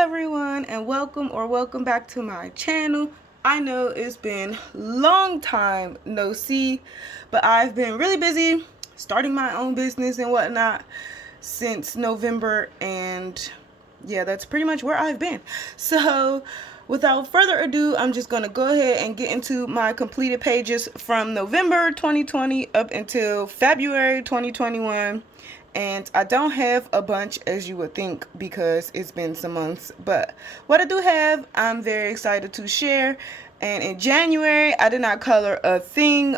everyone, and welcome back to my channel. I know it's been long time no see, but I've been really busy starting my own business and whatnot since November, and yeah, that's pretty much where I've been. So without further ado, I'm just going to go ahead and get into my completed pages from November 2020 up until February 2021. And I don't have a bunch as you would think because it's been some months, but what I do have, I'm very excited to share. And in January, I did not color a thing.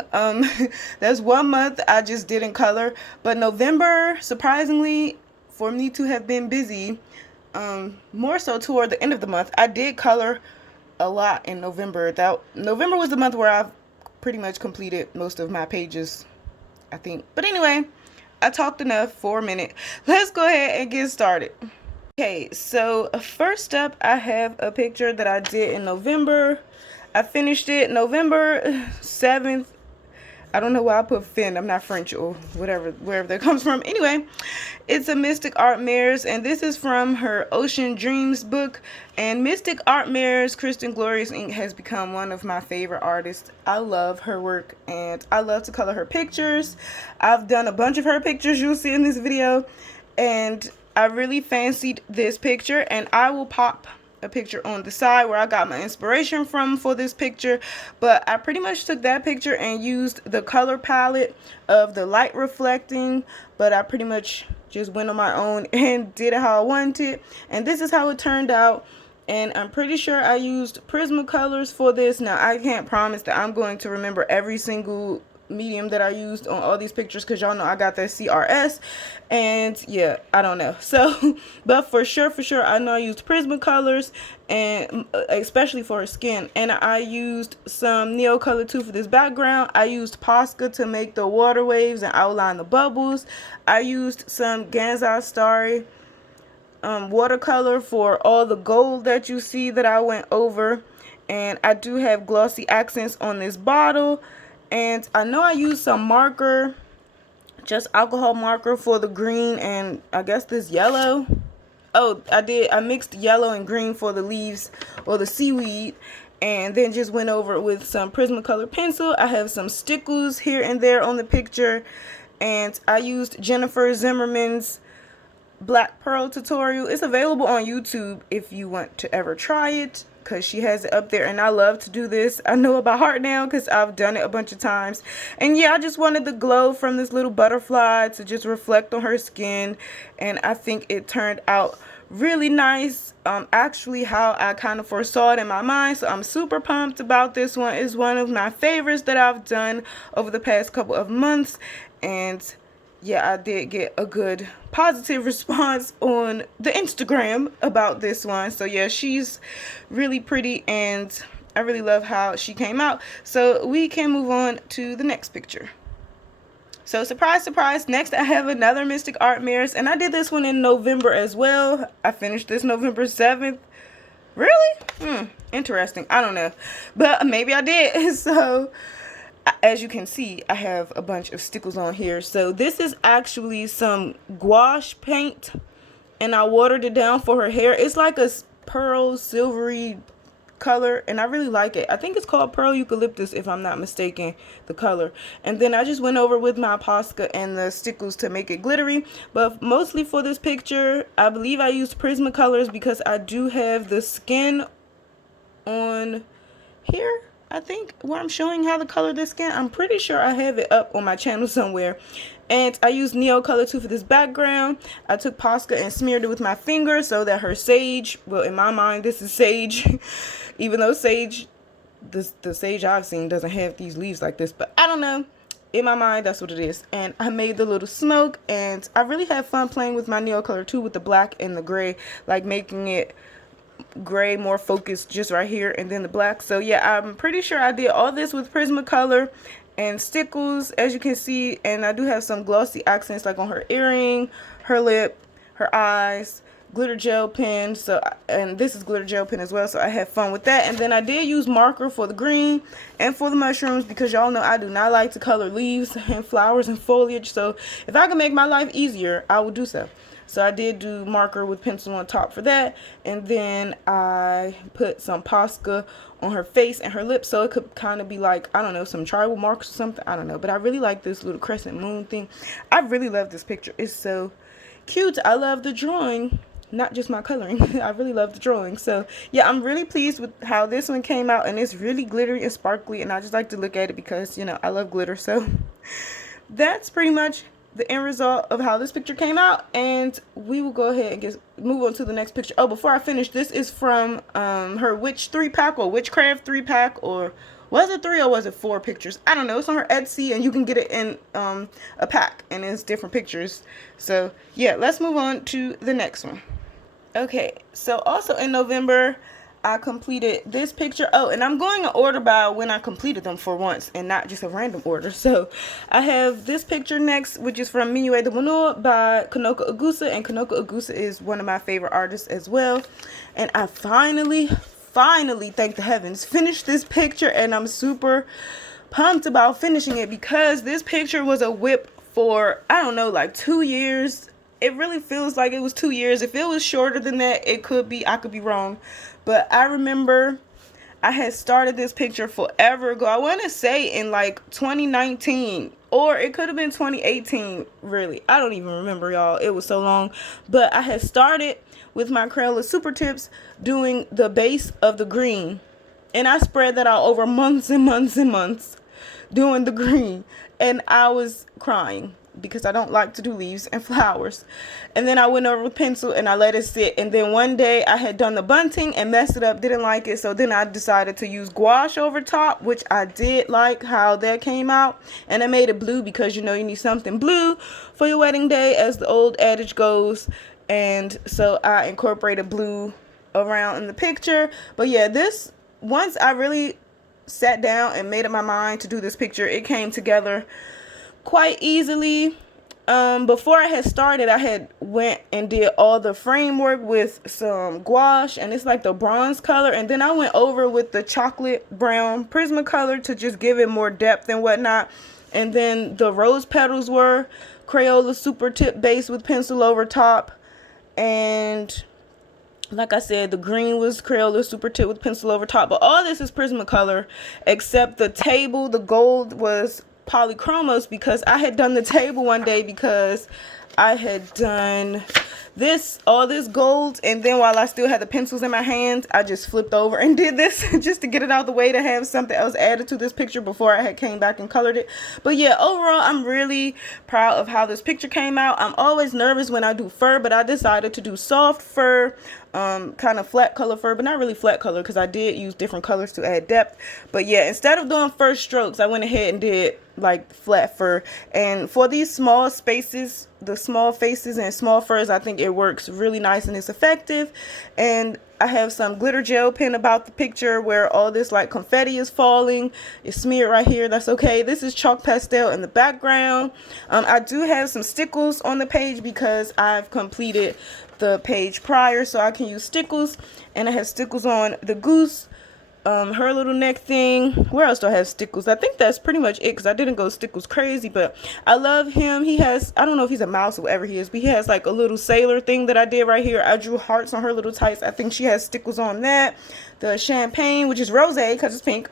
That's 1 month I just didn't color. But November, surprisingly, for me to have been busy, more so toward the end of the month, I did color a lot in November. November was the month where I've pretty much completed most of my pages, I think. But anyway, I talked enough for a minute. Let's go ahead and get started. Okay, so first up, I have a picture that I did in November. I finished it November 7th. I don't know why I put Finn. I'm not French or whatever, wherever that comes from. Anyway, it's a Mystic Art Mirrors, and this is from her Ocean Dreams book. And Mystic Art Mirrors, Kristen Glorious Inc. has become one of my favorite artists. I love her work, and I love to color her pictures. I've done a bunch of her pictures you'll see in this video, and I really fancied this picture, and I will pop a picture on the side where I got my inspiration from for this picture. But I pretty much took that picture and used the color palette of the light reflecting, but I pretty much just went on my own and did it how I wanted, and this is how it turned out. And I'm pretty sure I used Prismacolors for this. Now I can't promise that I'm going to remember every single medium that I used on all these pictures, because y'all know I got that CRS, and yeah, I don't know. So but for sure I know I used Prismacolors, and especially for her skin. And I used some Neo Color too for this background. I used Posca to make the water waves and outline the bubbles. I used some Ganzai Starry watercolor for all the gold that you see that I went over. And I do have glossy accents on this bottle. And I know I used some marker, just alcohol marker for the green and I guess this yellow. Oh, I mixed yellow and green for the leaves or the seaweed, and then just went over it with some Prismacolor pencil. I have some stickles here and there on the picture, and I used Jennifer Zimmerman's Black Pearl tutorial. It's available on YouTube if you want to ever try it, because she has it up there, and I love to do this. I know about heart now because I've done it a bunch of times. And yeah, I just wanted the glow from this little butterfly to just reflect on her skin, and I think it turned out really nice, actually how I kind of foresaw it in my mind. So I'm super pumped about this one. It's one of my favorites that I've done over the past couple of months, and yeah, I did get a good positive response on the Instagram about this one. So yeah, she's really pretty, and I really love how she came out. So we can move on to the next picture. So surprise, surprise, next I have another Mystic Art Mirrors, and I did this one in November as well. I finished this November 7th. Really? Interesting. I don't know, but maybe I did. So as you can see, I have a bunch of stickles on here. So this is actually some gouache paint, and I watered it down for her hair. It's like a pearl silvery color, and I really like it. I think it's called Pearl Eucalyptus if I'm not mistaken, the color. And then I just went over with my Posca and the stickles to make it glittery. But mostly for this picture, I believe I used Prismacolors because I do have the skin on here, I think, where I'm showing how to color this skin. I'm pretty sure I have it up on my channel somewhere. And I used Neo Color too for this background. I took Posca and smeared it with my finger so that her sage, well, in my mind this is sage, even though sage, the sage I've seen doesn't have these leaves like this, but I don't know. In my mind, that's what it is. And I made the little smoke, and I really had fun playing with my Neo Color too with the black and the gray, like making it gray more focused just right here and then the black. So yeah, I'm pretty sure I did all this with Prismacolor and stickles, as you can see. And I do have some glossy accents like on her earring, her lip, her eyes, glitter gel pen. So, and this is glitter gel pen as well, so I had fun with that. And then I did use marker for the green and for the mushrooms, because y'all know I do not like to color leaves and flowers and foliage. So if I can make my life easier, I will do so. So I did do marker with pencil on top for that. And then I put some Posca on her face and her lips, so it could kind of be like, I don't know, some tribal marks or something. I don't know. But I really like this little crescent moon thing. I really love this picture. It's so cute. I love the drawing. Not just my coloring. I really love the drawing. So yeah, I'm really pleased with how this one came out, and it's really glittery and sparkly, and I just like to look at it because, you know, I love glitter. So that's pretty much the end result of how this picture came out, and we will go ahead and move on to the next picture. Oh, before I finish, this is from her Witch 3-pack or Witchcraft 3-pack, or was it 3 or was it 4 pictures? I don't know. It's on her Etsy, and you can get it in a pack, and it's different pictures. So yeah, let's move on to the next one. Okay, so also in November, I completed this picture. Oh, and I'm going in order by when I completed them for once, and not just a random order. So I have this picture next, which is from Minuet de Bonheur by Kanoko Agusa, and Kanoko Agusa is one of my favorite artists as well. And I finally, thank the heavens, finished this picture, and I'm super pumped about finishing it because this picture was a whip for, I don't know, like 2 years. It really feels like it was 2 years. If it was shorter than that, it could be. I could be wrong. But I remember I had started this picture forever ago. I want to say in like 2019. Or it could have been 2018, really. I don't even remember, y'all. It was so long. But I had started with my Crayola Super Tips doing the base of the green. And I spread that out over months and months and months doing the green. And I was crying, because I don't like to do leaves and flowers. And then I went over with pencil and I let it sit. And then one day I had done the bunting and messed it up, didn't like it. So then I decided to use gouache over top, which I did like how that came out. And I made it blue because, you know, you need something blue for your wedding day, as the old adage goes. And so I incorporated blue around in the picture. But yeah, this, once I really sat down and made up my mind to do this picture, it came together quite easily. Before I had started, I had went and did all the framework with some gouache, and it's like the bronze color, and then I went over with the chocolate brown Prismacolor to just give it more depth and whatnot. And then the rose petals were Crayola Super Tip base with pencil over top, and like I said, the green was Crayola Super Tip with pencil over top. But all this is Prismacolor, except the table, the gold, was Polychromos, because I had done the table one day because I had done all this gold, and then while I still had the pencils in my hands, I just flipped over and did this just to get it out of the way, to have something else added to this picture before I had came back and colored it. But yeah, overall, I'm really proud of how this picture came out. I'm always nervous when I do fur, but I decided to do soft fur, kind of flat color fur, but not really flat color, because I did use different colors to add depth. But yeah, instead of doing fur strokes, I went ahead and did like flat fur. And for these small spaces, the small faces and small furs, I think it works really nice and it's effective. And I have some glitter gel pen about the picture where all this like confetti is falling. It's smeared right here. That's okay. This is chalk pastel in the background. I do have some stickles on the page because I've completed the page prior, so I can use stickles. And I have stickles on the goose, her little neck thing. Where else do I have stickles? I think that's pretty much it, because I didn't go stickles crazy. But I love him. He has, I don't know if he's a mouse or whatever he is, but he has like a little sailor thing that I did right here. I drew hearts on her little tights. I think she has stickles on that. The champagne, which is rose because it's pink,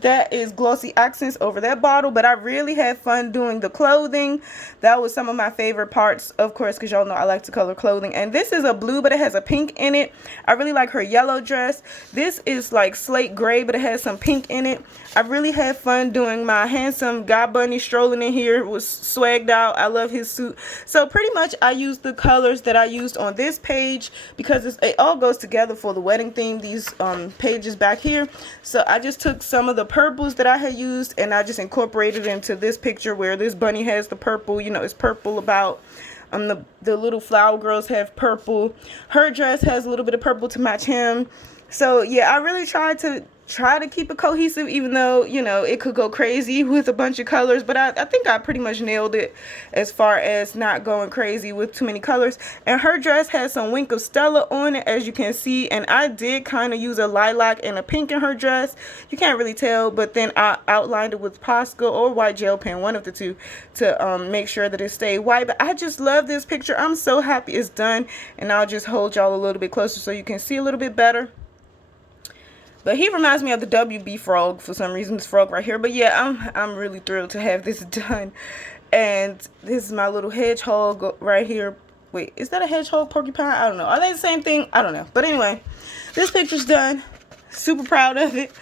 that is glossy accents over that bottle. But I really had fun doing the clothing. That was some of my favorite parts, of course, because y'all know I like to color clothing. And this is a blue, but it has a pink in it. I really like her yellow dress. This is like slate gray, but it has some pink in it. I really had fun doing my handsome guy bunny strolling in here. It was swagged out. I love his suit. So pretty much I used the colors that I used on this page, because it all goes together for the wedding theme, these pages back here. So I just took some of the purples that I had used and I just incorporated into this picture, where this bunny has the purple, you know, it's purple about. The little flower girls have purple. Her dress has a little bit of purple to match him. So yeah, I really tried to keep it cohesive, even though, you know, it could go crazy with a bunch of colors, but I think I pretty much nailed it as far as not going crazy with too many colors. And her dress has some Wink of Stella on it, as you can see, and I did kind of use a lilac and a pink in her dress. You can't really tell, but then I outlined it with Posca or white gel pen, one of the two, to make sure that it stayed white. But I just love this picture. I'm so happy it's done, and I'll just hold y'all a little bit closer so you can see a little bit better. But he reminds me of the WB frog for some reason, this frog right here. But yeah, I'm really thrilled to have this done. And this is my little hedgehog right here. Wait, is that a hedgehog, porcupine? I don't know. Are they the same thing? I don't know. But anyway, this picture's done. Super proud of it.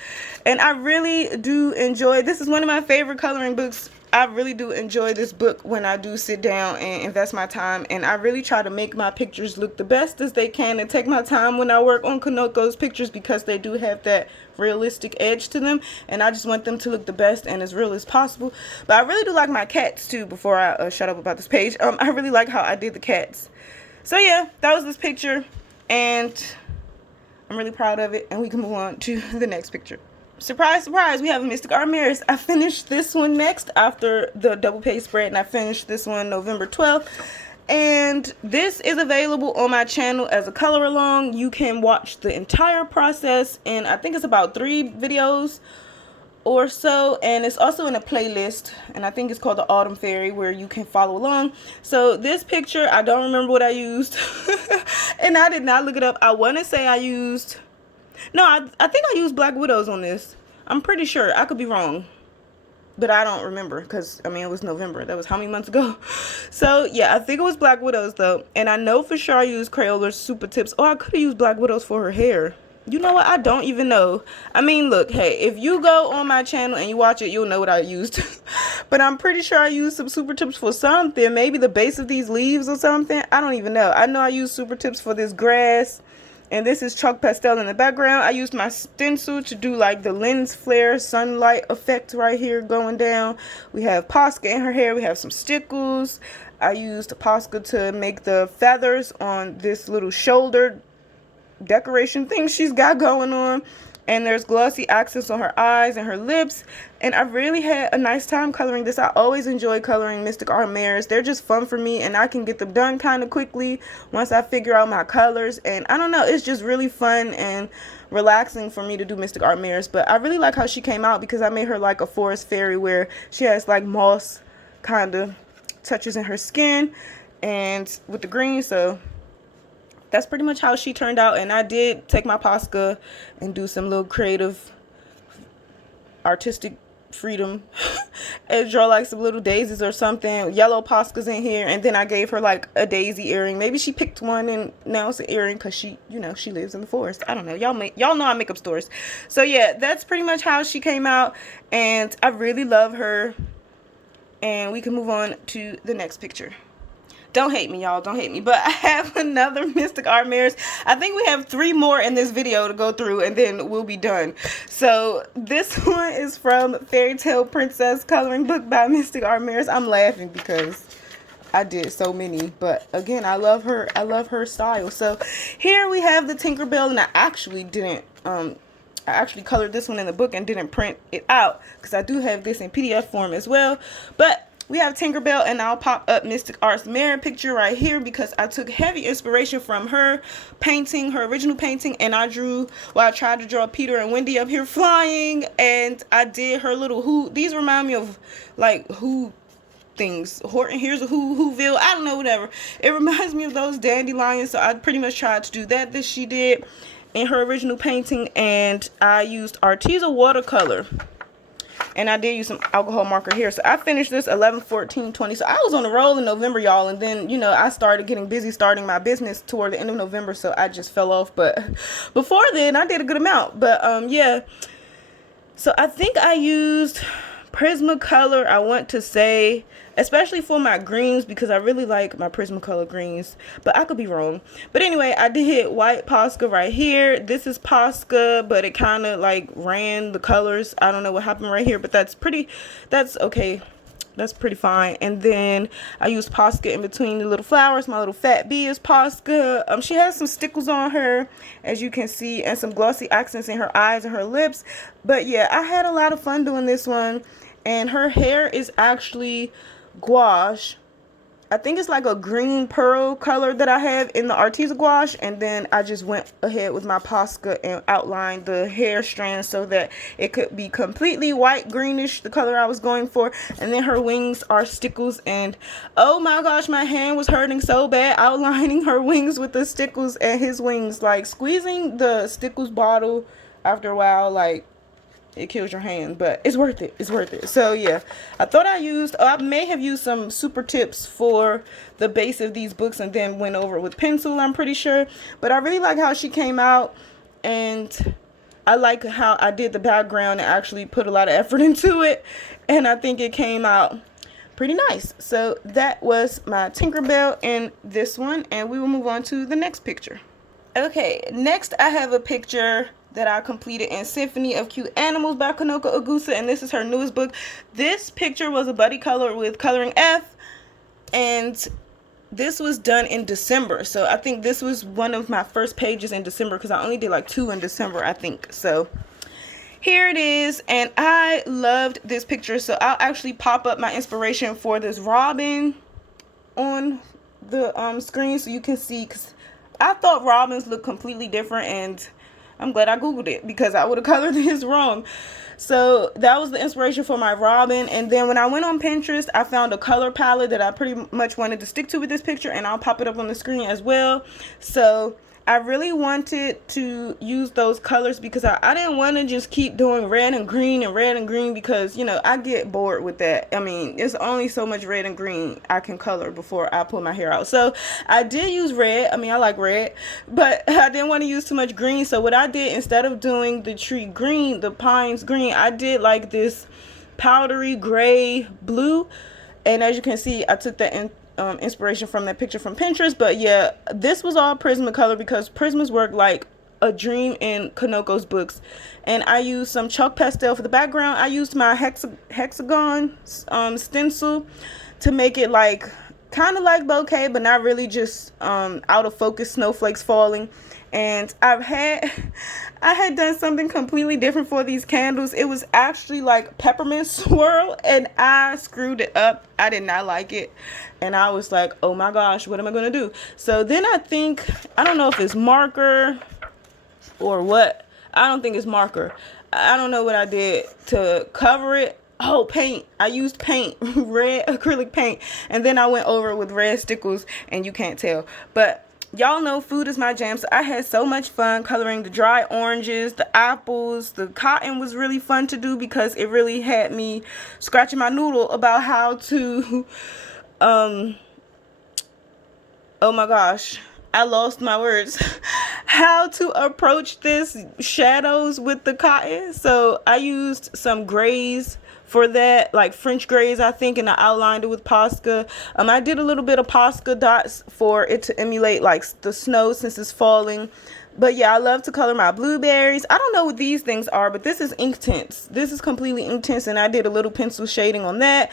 And I really do enjoy, this is one of my favorite coloring books. I really do enjoy this book when I do sit down and invest my time, and I really try to make my pictures look the best as they can and take my time when I work on Kanoko's pictures, because they do have that realistic edge to them, and I just want them to look the best and as real as possible. But I really do like my cats too, before I shut up about this page. I really like how I did the cats. So yeah, that was this picture, and I'm really proud of it, and we can move on to the next picture. Surprise, surprise, we have a Mystic Art Mirrors. I finished this one next after the double page spread, and I finished this one November 12th. And this is available on my channel as a color along. You can watch the entire process, and I think it's about 3 videos or so, and it's also in a playlist, and I think it's called the Autumn Fairy, where you can follow along. So this picture, I don't remember what I used, and I did not look it up. I want to say I used... No, I think I used Black Widows on this. I'm pretty sure. I could be wrong. But I don't remember, because, I mean, it was November. That was how many months ago? So, yeah, I think it was Black Widows, though. And I know for sure I used Crayola's Super Tips. Oh, I could have used Black Widows for her hair. You know what? I don't even know. I mean, look, hey, if you go on my channel and you watch it, you'll know what I used. But I'm pretty sure I used some Super Tips for something. Maybe the base of these leaves or something. I don't even know. I know I used Super Tips for this grass. And this is chalk pastel in the background. I used my stencil to do like the lens flare sunlight effect right here going down. We have Posca in her hair. We have some stickles. I used Posca to make the feathers on this little shoulder decoration thing she's got going on. And there's glossy accents on her eyes and her lips. And I really had a nice time coloring this. I always enjoy coloring Mystic Art Mirrors. They're just fun for me, and I can get them done kind of quickly once I figure out my colors. And I don't know, it's just really fun and relaxing for me to do Mystic Art Mirrors. But I really like how she came out, because I made her like a forest fairy where she has like moss kind of touches in her skin and with the green. So that's pretty much how she turned out. And I did take my Posca and do some little creative artistic freedom and draw like some little daisies or something. Yellow Posca's in here, and then I gave her like a daisy earring. Maybe she picked one and now it's an earring, because she, you know, she lives in the forest. I don't know. Y'all know I make up stories. So yeah, that's pretty much how she came out, and I really love her. And we can move on to the next picture. Don't hate me, y'all. Don't hate me. But I have another Mystic Art Mirrors. I think we have 3 more in this video to go through, and then we'll be done. So this one is from Fairy Tale Princess Coloring Book by Mystic Art Mirrors. I'm laughing because I did so many. But again, I love her. I love her style. So here we have the Tinkerbell, and I actually didn't... I actually colored this one in the book and didn't print it out, because I do have this in PDF form as well. But we have Tinkerbell, and I'll pop up Mystic Art's mirror picture right here, because I took heavy inspiration from her painting, her original painting, and I tried to draw Peter and Wendy up here flying, and I did her little who. These remind me of like who things. Horton, here's a Whoville, I don't know, whatever. It reminds me of those dandelions, so I pretty much tried to do that she did in her original painting. And I used Arteza watercolor. And I did use some alcohol marker here. So I finished this 11/14/20. So I was on a roll in November, y'all. And then, you know, I started getting busy starting my business toward the end of November. So I just fell off. But before then, I did a good amount. But, yeah. So I think I used Prismacolor, I want to say, especially for my greens, because I really like my Prismacolor greens, but I could be wrong. But anyway, I did hit white Posca right here. This is Posca, but it kind of like ran the colors. I don't know what happened right here, but that's okay. That's pretty fine. And then I used Posca in between the little flowers. My little FEB is Posca. She has some stickles on her, as you can see, and some glossy accents in her eyes and her lips. But yeah, I had a lot of fun doing this one. And her hair is actually gouache. I think it's like a green pearl color that I have in the Arteza gouache, and then I just went ahead with my Posca and outlined the hair strands so that it could be completely white greenish, the color I was going for. And then her wings are stickles, and oh my gosh, my hand was hurting so bad outlining her wings with the stickles and his wings. Like, squeezing the stickles bottle after a while, like, it kills your hand, but it's worth it. It's worth it. So yeah, I thought I may have used some super tips for the base of these books and then went over it with pencil, I'm pretty sure. But I really like how she came out, and I like how I did the background and actually put a lot of effort into it, and I think it came out pretty nice. So that was my Tinkerbell in this one, and we will move on to the next picture. Okay, next I have a picture that I completed in Symphony of Cute Animals by Kanoko Agusa, and this is her newest book. This picture was a buddy color with Coloring F, and this was done in December. So I think this was one of my first pages in December, because I only did like 2 in December, I think. So here it is, and I loved this picture. So I'll actually pop up my inspiration for this robin on the screen so you can see, because I thought robins looked completely different, and I'm glad I googled it, because I would have colored this wrong. So that was the inspiration for my robin. And then when I went on Pinterest, I found a color palette that I pretty much wanted to stick to with this picture, and I'll pop it up on the screen as well. So I really wanted to use those colors because I didn't want to just keep doing red and green, because, you know, I get bored with that. I mean, it's only so much red and green I can color before I pull my hair out. So I did use red. I mean, I like red, but I didn't want to use too much green. So what I did, instead of doing the tree green, the pines green, I did like this powdery gray blue. And as you can see, I took that inspiration from that picture from Pinterest. But yeah, this was all Prismacolor, because Prismas work like a dream in Kanoko's books. And I used some chalk pastel for the background. I used my hexagon stencil to make it like kind of like bouquet, but not really, just out of focus snowflakes falling. And I had done something completely different for these candles. It was actually like peppermint swirl, and I screwed it up. I did not like it, and I was like, oh my gosh, what am I gonna do? So then I don't know if it's marker or what. I don't think it's marker. I don't know what I did to cover it. Oh, paint. I used paint, red acrylic paint, and then I went over it with red stickles, and you can't tell, but y'all know food is my jam. So I had so much fun coloring the dry oranges, the apples. The cotton was really fun to do, because it really had me scratching my noodle about how to oh my gosh, I lost my words. How to approach this shadows with the cotton. So I used some grays for that, like French grays, I think, and I outlined it with Posca. I did a little bit of Posca dots for it to emulate like the snow since it's falling. But yeah, I love to color my blueberries. I don't know what these things are, but this is Inktense. This is completely Inktense, and I did a little pencil shading on that.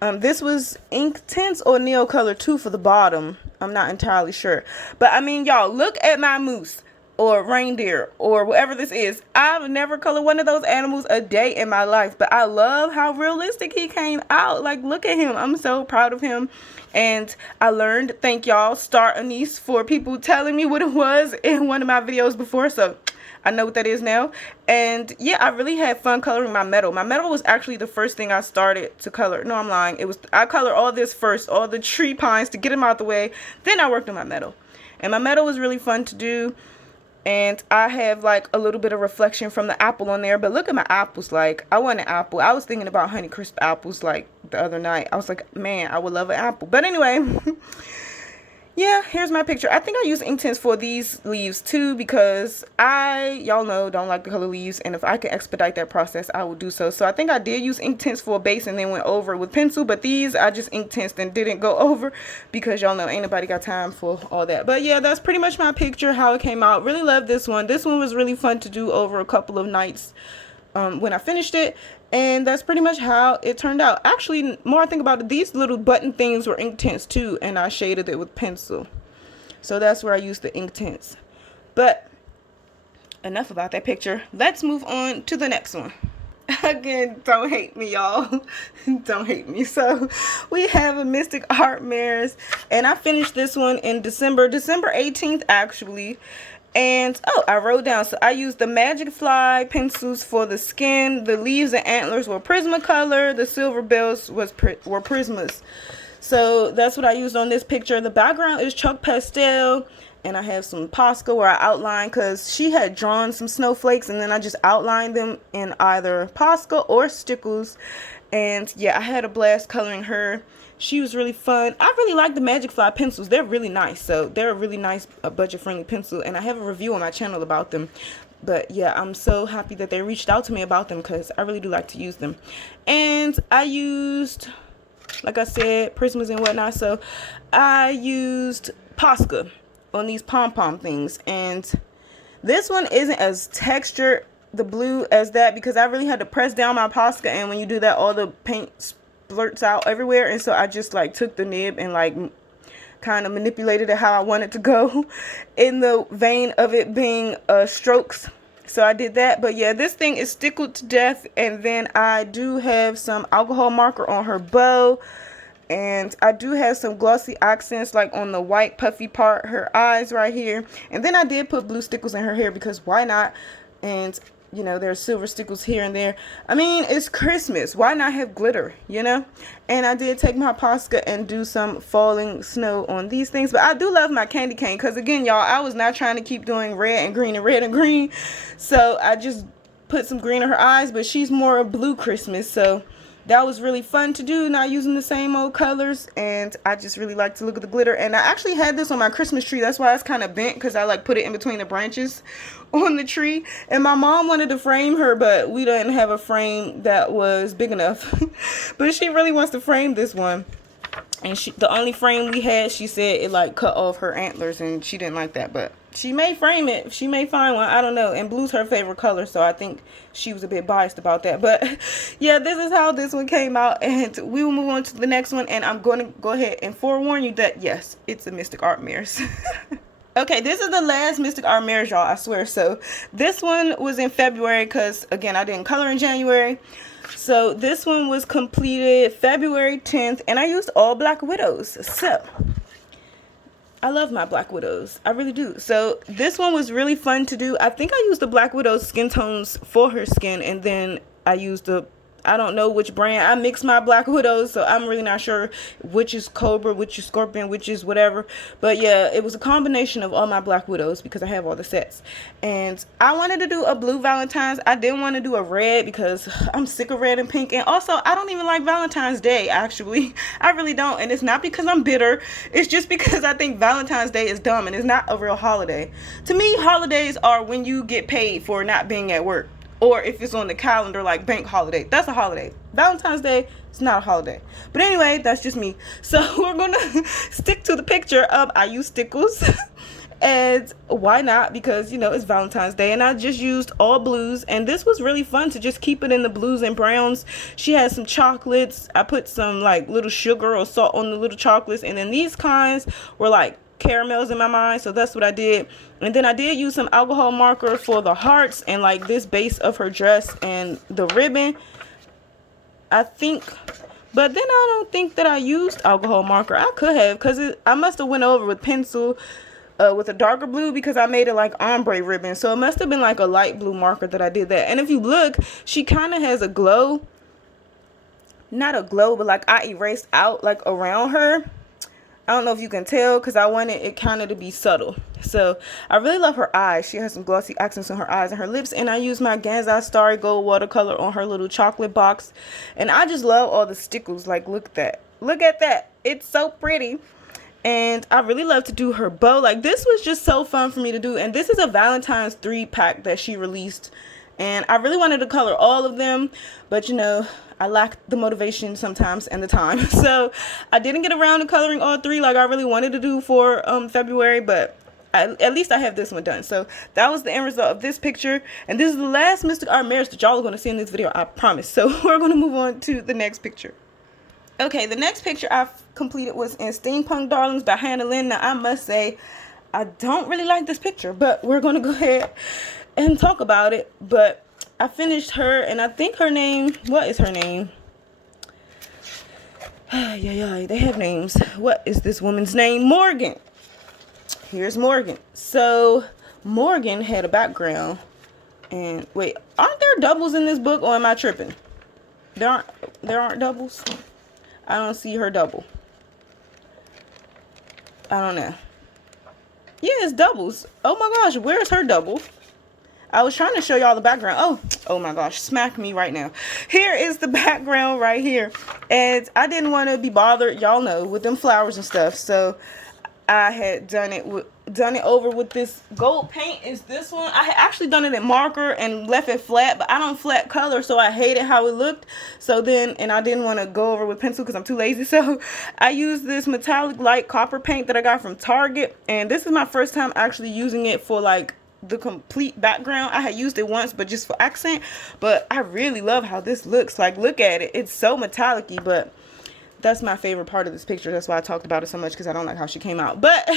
This was Inktense or Neocolor 2 for the bottom. I'm not entirely sure. But I mean, y'all, look at my moose or reindeer or whatever this is. I've never colored one of those animals a day in my life, but I love how realistic he came out. Like, look at him. I'm so proud of him. And I learned, thank y'all, Star Anise, for people telling me what it was in one of my videos before. So I know what that is now. And yeah, I really had fun coloring my metal. My metal was actually the first thing I started to color. No, I'm lying. I colored all this first, all the tree pines to get them out the way. Then I worked on my metal. And my metal was really fun to do. And I have like a little bit of reflection from the apple on there. But look at my apples. Like, I want an apple. I was thinking about Honeycrisp apples like the other night. I was like, man, I would love an apple. But anyway, yeah, here's my picture. I think I use Inktense for these leaves too, because y'all know, don't like the color leaves, and if I can expedite that process, I will do so. So I think I did use Inktense for a base and then went over with pencil, but these I just Inktense and didn't go over, because y'all know ain't nobody got time for all that. But yeah, that's pretty much my picture, how it came out. Really love this one. This one was really fun to do over a couple of nights. when I finished it, and that's pretty much how it turned out. Actually, more I think about it, these little button things were ink tints too, and I shaded it with pencil. So that's where I used the ink tints. But enough about that picture. Let's move on to the next one. Again, don't hate me, y'all. Don't hate me. So we have a Mystic Art Mirrors, and I finished this one in December 18th actually. And oh, I wrote down, so I used the Magic Fly pencils for the skin. The leaves and antlers were Prismacolor. The silver bells were Prismas. So that's what I used on this picture. The background is Chalk Pastel. And I have some Posca where I outlined, because she had drawn some snowflakes, and then I just outlined them in either Posca or Stickles. And yeah, I had a blast coloring her. She was really fun. I really like the Magic Fly pencils. They're really nice. So they're a really nice budget-friendly pencil, and I have a review on my channel about them. But yeah, I'm so happy that they reached out to me about them, because I really do like to use them. And I used, like I said, Prismas and whatnot. So I used Posca on these pom-pom things, and this one isn't as textured, the blue, as that, because I really had to press down my Posca, and when you do that, all the paint splurts out everywhere. And so I just like took the nib and like kind of manipulated it how I wanted to go in the vein of it being strokes. So I did that. But yeah, this thing is stickled to death. And then I do have some alcohol marker on her bow. And I do have some glossy accents like on the white puffy part, her eyes right here. And then I did put blue stickles in her hair, because why not? And you know, there's silver stickles here and there. I mean, it's Christmas. Why not have glitter, you know? And I did take my Posca and do some falling snow on these things. But I do love my candy cane, because again, y'all, I was not trying to keep doing red and green and red and green. So I just put some green in her eyes, but she's more a blue Christmas. So that was really fun to do, not using the same old colors. And I just really like to look at the glitter. And I actually had this on my Christmas tree. That's why it's kind of bent, because I like put it in between the branches on the tree. And my mom wanted to frame her, but we didn't have a frame that was big enough. But she really wants to frame this one. And the only frame we had, she said it like cut off her antlers, and she didn't like that. But she may frame it. She may find one. I don't know. And blue's her favorite color, so I think she was a bit biased about that. But yeah, this is how this one came out. And we will move on to the next one. And I'm going to go ahead and forewarn you that, yes, it's a Mystic Art Mirrors. Okay, this is the last Mystic Art Mirrors, y'all, I swear. So this one was in February, because, again, I didn't color in January. So this one was completed February 10th, and I used all Black Widows. So I love my Black Widows. I really do. So this one was really fun to do. I think I used the Black Widow's skin tones for her skin, and then I used the, I don't know which brand. I mixed my Black Widows, so I'm really not sure which is Cobra, which is Scorpion, which is whatever. But yeah, it was a combination of all my Black Widows, because I have all the sets. And I wanted to do a blue Valentine's. I didn't want to do a red, because I'm sick of red and pink. And also, I don't even like Valentine's Day, actually. I really don't. And it's not because I'm bitter. It's just because I think Valentine's Day is dumb, and it's not a real holiday. To me, holidays are when you get paid for not being at work. Or if it's on the calendar, like bank holiday, that's a holiday. Valentine's Day, it's not a holiday. But anyway, that's just me. So we're going to stick to the picture of I use stickles. And why not? Because, you know, it's Valentine's Day. And I just used all blues. And this was really fun to just keep it in the blues and browns. She had some chocolates. I put some like little sugar or salt on the little chocolates. And then these kinds were like caramels in my mind, so that's what I did. And then I did use some alcohol marker for the hearts and like this base of her dress and the ribbon, I think. But then I don't think that I used alcohol marker. I could have, because I must have went over with pencil with a darker blue, because I made it like ombre ribbon. So it must have been like a light blue marker that I did that. And if you look, she kind of has a glow. Not a glow, but like I erased out like around her. I don't know if you can tell, because I wanted it kind of to be subtle. So I really love her eyes. She has some glossy accents on her eyes and her lips. And I used my Ganzai Starry Gold watercolor on her little chocolate box. And I just love all the stickles. Like, look at that. Look at that. It's so pretty. And I really love to do her bow. Like, this was just so fun for me to do. And this is a Valentine's 3-pack that she released. And I really wanted to color all of them. But, you know, I lack the motivation sometimes and the time. So I didn't get around to coloring all 3 like I really wanted to do for February. But at least I have this one done. So that was the end result of this picture. And this is the last Mystic Art marriage that y'all are going to see in this video, I promise. So we're going to move on to the next picture. Okay, the next picture I've completed was in Steampunk Darlings by Lynn. Now, I must say, I don't really like this picture, but we're going to go ahead and talk about it. But I finished her, and I think her name, what is her name? Yeah, they have names. What is this woman's name? Morgan. Here's Morgan. So Morgan had a background, and wait, aren't there doubles in this book, or am I tripping? There aren't doubles. I don't see her double. I don't know. Yeah, it's doubles. Oh my gosh, where's her double? I was trying to show y'all the background. Oh my gosh, smack me right now. Here is the background right here. And I didn't want to be bothered, y'all know, with them flowers and stuff. So I had done it over with this gold paint. Is this one? I had actually done it in marker and left it flat, but I don't flat color, so I hated how it looked. So then, and I didn't want to go over with pencil because I'm too lazy. So I used this metallic light copper paint that I got from Target, and this is my first time actually using it for like the complete background. I had used it once, but just for accent. But I really love how this looks. Like, look at it. It's so metallic-y, but that's my favorite part of this picture. That's why I talked about it so much, because I don't like how she came out. But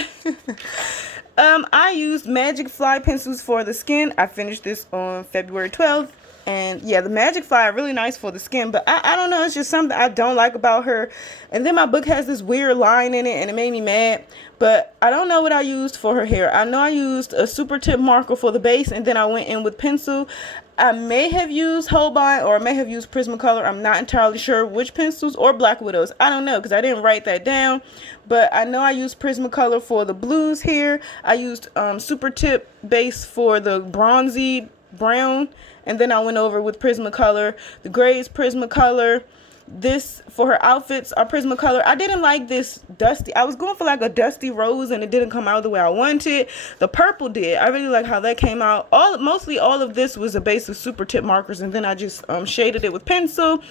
I used Magic Fly pencils for the skin. I finished this on February 12th. And yeah, the Magic Fly are really nice for the skin, but I don't know, it's just something I don't like about her. And then my book has this weird line in it, and it made me mad. But I don't know what I used for her hair. I know I used a super tip marker for the base, and then I went in with pencil. I may have used Holbein, or I may have used Prismacolor. I'm not entirely sure which pencils, or Black Widows. I don't know, because I didn't write that down. But I know I used Prismacolor for the blues here. I used super tip base for the bronzy brown. And then I went over with Prismacolor. The gray is Prismacolor. This, for her outfits, are Prismacolor. I didn't like this dusty. I was going for like a dusty rose, and it didn't come out the way I wanted. The purple did. I really like how that came out. Mostly all of this was a base of super tip markers, and then I just shaded it with pencil.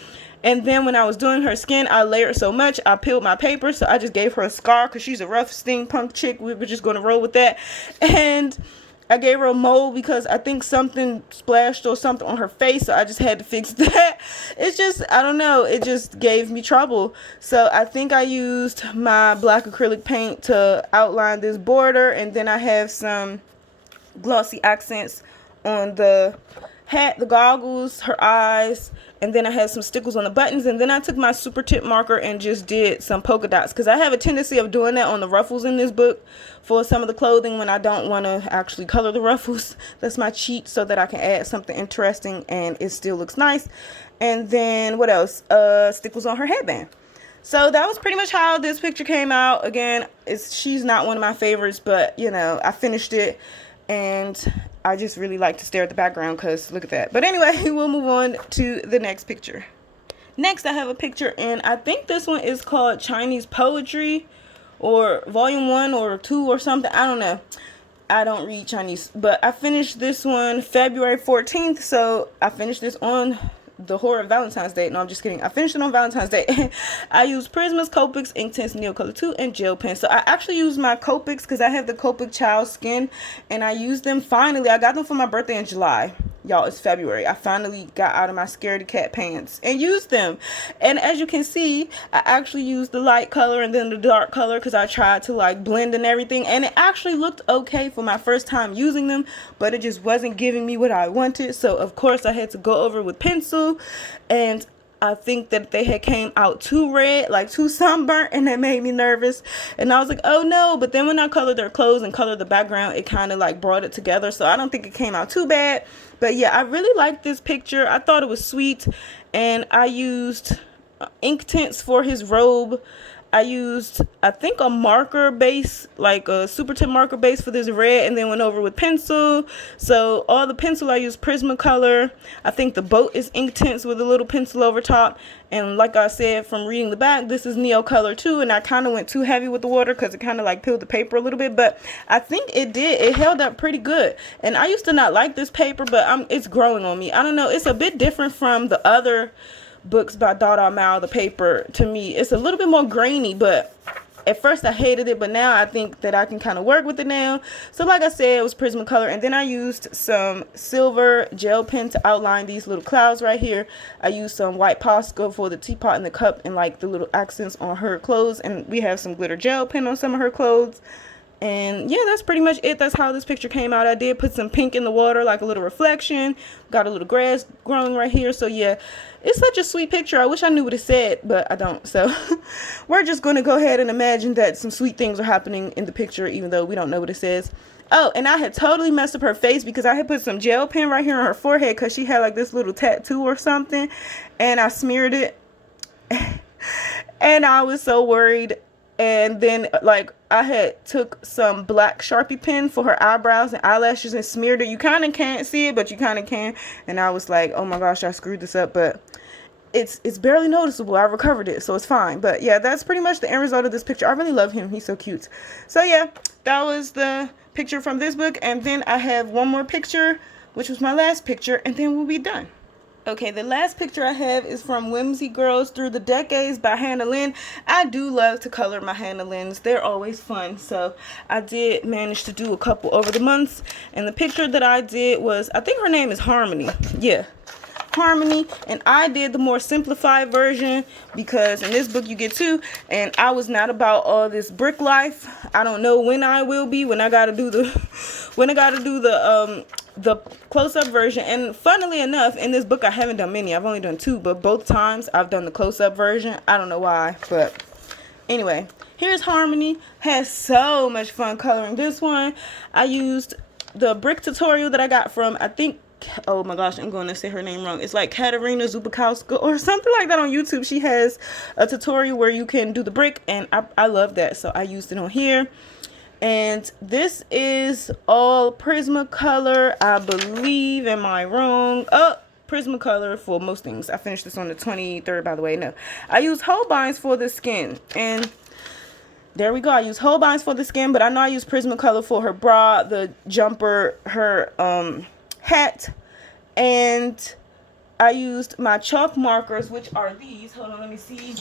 And then when I was doing her skin, I layered so much, I peeled my paper. So I just gave her a scar, because she's a rough steampunk chick. We were just going to roll with that. And I gave her a mole because I think something splashed or something on her face, so I just had to fix that. It's just, I don't know, it just gave me trouble. So I think I used my black acrylic paint to outline this border, and then I have some glossy accents on the hat, the goggles, her eyes, and then I had some stickles on the buttons. And then I took my super tip marker and just did some polka dots, because I have a tendency of doing that on the ruffles in this book for some of the clothing when I don't want to actually color the ruffles. That's my cheat, so that I can add something interesting and it still looks nice. And then what else? Stickles on her headband. So that was pretty much how this picture came out. Again, she's not one of my favorites, but you know, I finished it. And I just really like to stare at the background, because look at that. But anyway, we'll move on to the next picture. Next, I have a picture, and I think this one is called Chinese Poetry, or Volume 1 or 2 or something. I don't know. I don't read Chinese. But I finished this one February 14th, so I finished this on the horror of Valentine's Day. No, I'm just kidding. I finished it on Valentine's Day. I used Prisma's, Copics, Inktense, Neocolor 2, and gel pen. So I actually used my Copics because I have the Copic Child Skin, and I used them finally. I got them for my birthday in July. Y'all, it's February. I finally got out of my scaredy cat pants and used them. And as you can see, I actually used the light color and then the dark color, because I tried to like blend and everything. And it actually looked okay for my first time using them, but it just wasn't giving me what I wanted. So of course I had to go over with pencil, and I think that they had came out too red, like too sunburnt, and that made me nervous. And I was like, oh no. But then when I colored their clothes and colored the background, it kind of like brought it together. So I don't think it came out too bad. But yeah, I really liked this picture. I thought it was sweet. And I used Inktense for his robe. I used, I think, a marker base, like a super tip marker base for this red, and then went over with pencil. So all the pencil, I used Prismacolor. I think the boat is Inktense with a little pencil over top. And like I said, from reading the back, this is Neocolor too. And I kind of went too heavy with the water because it kind of like peeled the paper a little bit. But I think it held up pretty good. And I used to not like this paper, but it's growing on me. I don't know. It's a bit different from the other books by Dada Mal, the paper. To me, it's a little bit more grainy, but At first I hated it, but now I think that I can kind of work with it now. So like I said, it was Prismacolor, and then I used some silver gel pen to outline these little clouds right here. I used some white Posca for the teapot and the cup and like the little accents on her clothes, and we have some glitter gel pen on some of her clothes. And yeah, that's pretty much it. That's how this picture came out. I did put some pink in the water, like a little reflection. Got a little grass growing right here. So yeah, it's such a sweet picture. I wish I knew what it said, but I don't. So we're just going to go ahead and imagine that some sweet things are happening in the picture, even though we don't know what it says. Oh, and I had totally messed up her face because I had put some gel pen right here on her forehead because she had like this little tattoo or something. And I smeared it. And I was so worried. And then like I had took some black Sharpie pen for her eyebrows and eyelashes and smeared it. You kind of can't see it, but you kind of can. And I was like, oh my gosh, I screwed this up, but it's barely noticeable. I recovered it, so it's fine. But yeah, that's pretty much the end result of this picture. I really love him. He's so cute. So yeah, that was the picture from this book. And then I have one more picture, which was my last picture, and then we'll be done. Okay, the last picture I have is from Whimsy Girls Through the Decades by Hannah Lynn. I do love to color my Hannah Lynn's. They're always fun. So I did manage to do a couple over the months. And the picture that I did was, I think her name is Harmony. Yeah, Harmony. And I did the more simplified version because in this book you get two. And I was not about all this brick life. I don't know when I will be, when I gotta do the the close-up version. And funnily enough, in this book I haven't done many. I've only done two, but both times I've done the close-up version. I don't know why, but anyway, here's Harmony. Has so much fun coloring this one. I used the brick tutorial that I got from, I think, oh my gosh, I'm going to say her name wrong. It's like Katarina Zubakowska or something like that on YouTube. She has a tutorial where you can do the brick, and I love that, so I used it on here. And this is all Prismacolor, I believe. Am I wrong? Oh, Prismacolor for most things. I finished this on the 23rd, by the way. No, I use Holbein's for the skin. And there we go. I use Holbein's for the skin, but I know I use Prismacolor for her bra, the jumper, her hat. And I used my chalk markers, which are these. Hold on, let me see.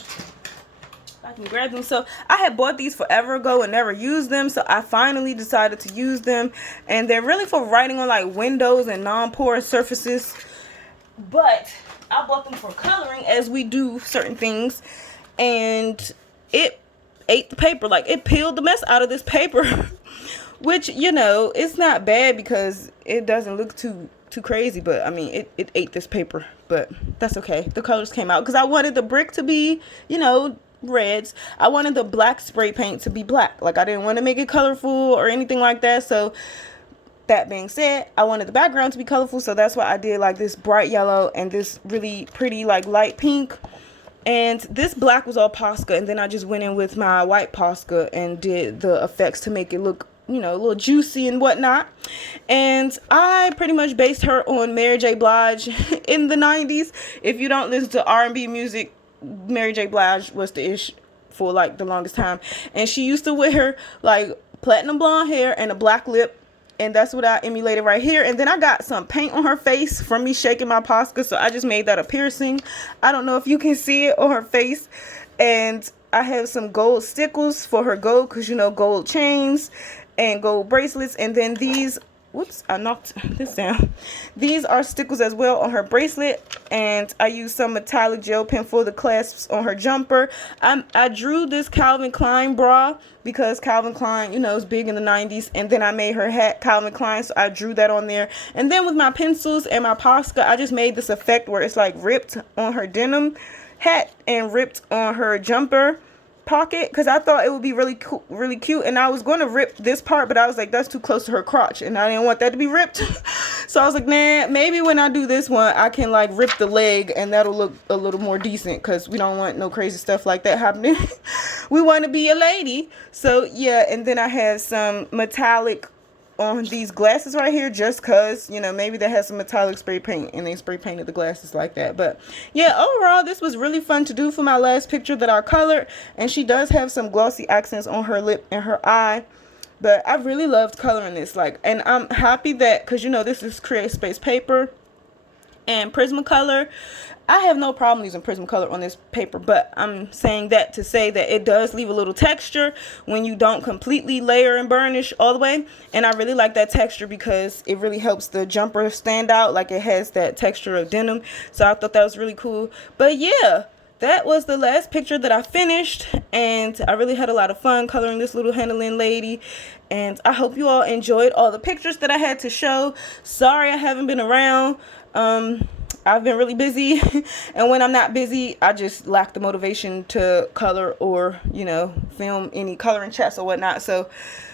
I can grab them. So I had bought these forever ago and never used them, so I finally decided to use them, and they're really for writing on like windows and non-porous surfaces, but I bought them for coloring as we do certain things, and it ate the paper. Like, it peeled the mess out of this paper which, you know, it's not bad because it doesn't look too crazy, but I mean it ate this paper, but that's okay. The colors came out because I wanted the brick to be, you know, reds. I wanted the black spray paint to be black. Like, I didn't want to make it colorful or anything like that. So that being said, I wanted the background to be colorful, so that's why I did like this bright yellow and this really pretty like light pink. And this black was all Posca, and then I just went in with my white Posca and did the effects to make it look, you know, a little juicy and whatnot. And I pretty much based her on Mary J. Blige in the 90s. If you don't listen to R&B music, Mary J. Blige was the ish for like the longest time, and she used to wear like platinum blonde hair and a black lip, and that's what I emulated right here. And then I got some paint on her face from me shaking my Posca, so I just made that a piercing. I don't know if you can see it on her face. And I have some gold stickles for her gold, because you know, gold chains and gold bracelets. And then these, whoops, I knocked this down. These are stickles as well on her bracelet. And I used some metallic gel pen for the clasps on her jumper. I drew this Calvin Klein bra because Calvin Klein, you know, is big in the 90s. And then I made her hat Calvin Klein, so I drew that on there. And then with my pencils and my Posca, I just made this effect where it's like ripped on her denim hat and ripped on her jumper pocket, because I thought it would be really cool, really cute. And I was going to rip this part, but I was like, that's too close to her crotch and I didn't want that to be ripped. So I was like, nah, maybe when I do this one I can like rip the leg and that'll look a little more decent, because we don't want no crazy stuff like that happening. We want to be a lady. So yeah. And then I have some metallic on these glasses right here, just cause, you know, maybe they had some metallic spray paint and they spray painted the glasses like that. But yeah, overall this was really fun to do for my last picture that I colored. And she does have some glossy accents on her lip and her eye, but I really loved coloring this. Like, and I'm happy that, because you know, this is Create Space paper, and Prismacolor. I have no problem using Prismacolor on this paper, but I'm saying that to say that it does leave a little texture when you don't completely layer and burnish all the way. And I really like that texture because it really helps the jumper stand out, like it has that texture of denim. So I thought that was really cool. But yeah, that was the last picture that I finished, and I really had a lot of fun coloring this little Hannah Lynn lady. And I hope you all enjoyed all the pictures that I had to show. Sorry I haven't been around. I've been really busy, and when I'm not busy, I just lack the motivation to color or, you know, film any coloring chats or whatnot. So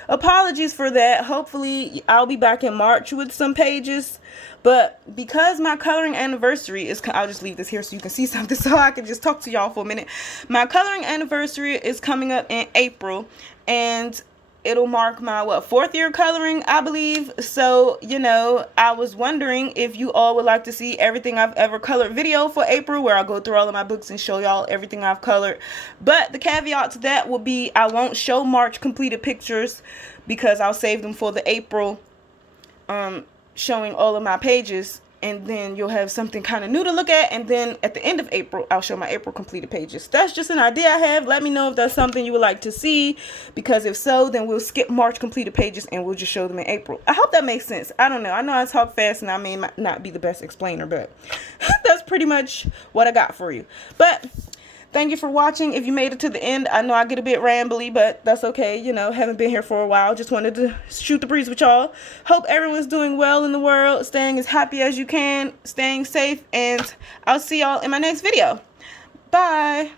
apologies for that. Hopefully I'll be back in March with some pages, but because my coloring anniversary is, I'll just leave this here so you can see something so I can just talk to y'all for a minute. My coloring anniversary is coming up in April, and it'll mark my 4th year coloring, I believe. So, you know, I was wondering if you all would like to see everything I've ever colored video for April, where I'll go through all of my books and show y'all everything I've colored. But the caveat to that will be I won't show March completed pictures because I'll save them for the April showing all of my pages, and then you'll have something kind of new to look at. And then at the end of April, I'll show my April completed pages. That's just an idea I have. Let me know if that's something you would like to see, because if so, then we'll skip March completed pages and we'll just show them in April. I hope that makes sense. I don't know. I know I talk fast and I may not be the best explainer, but that's pretty much what I got for you. But thank you for watching. If you made it to the end, I know I get a bit rambly, but that's okay. You know, haven't been here for a while. Just wanted to shoot the breeze with y'all. Hope everyone's doing well in the world, staying as happy as you can, staying safe, and I'll see y'all in my next video. Bye.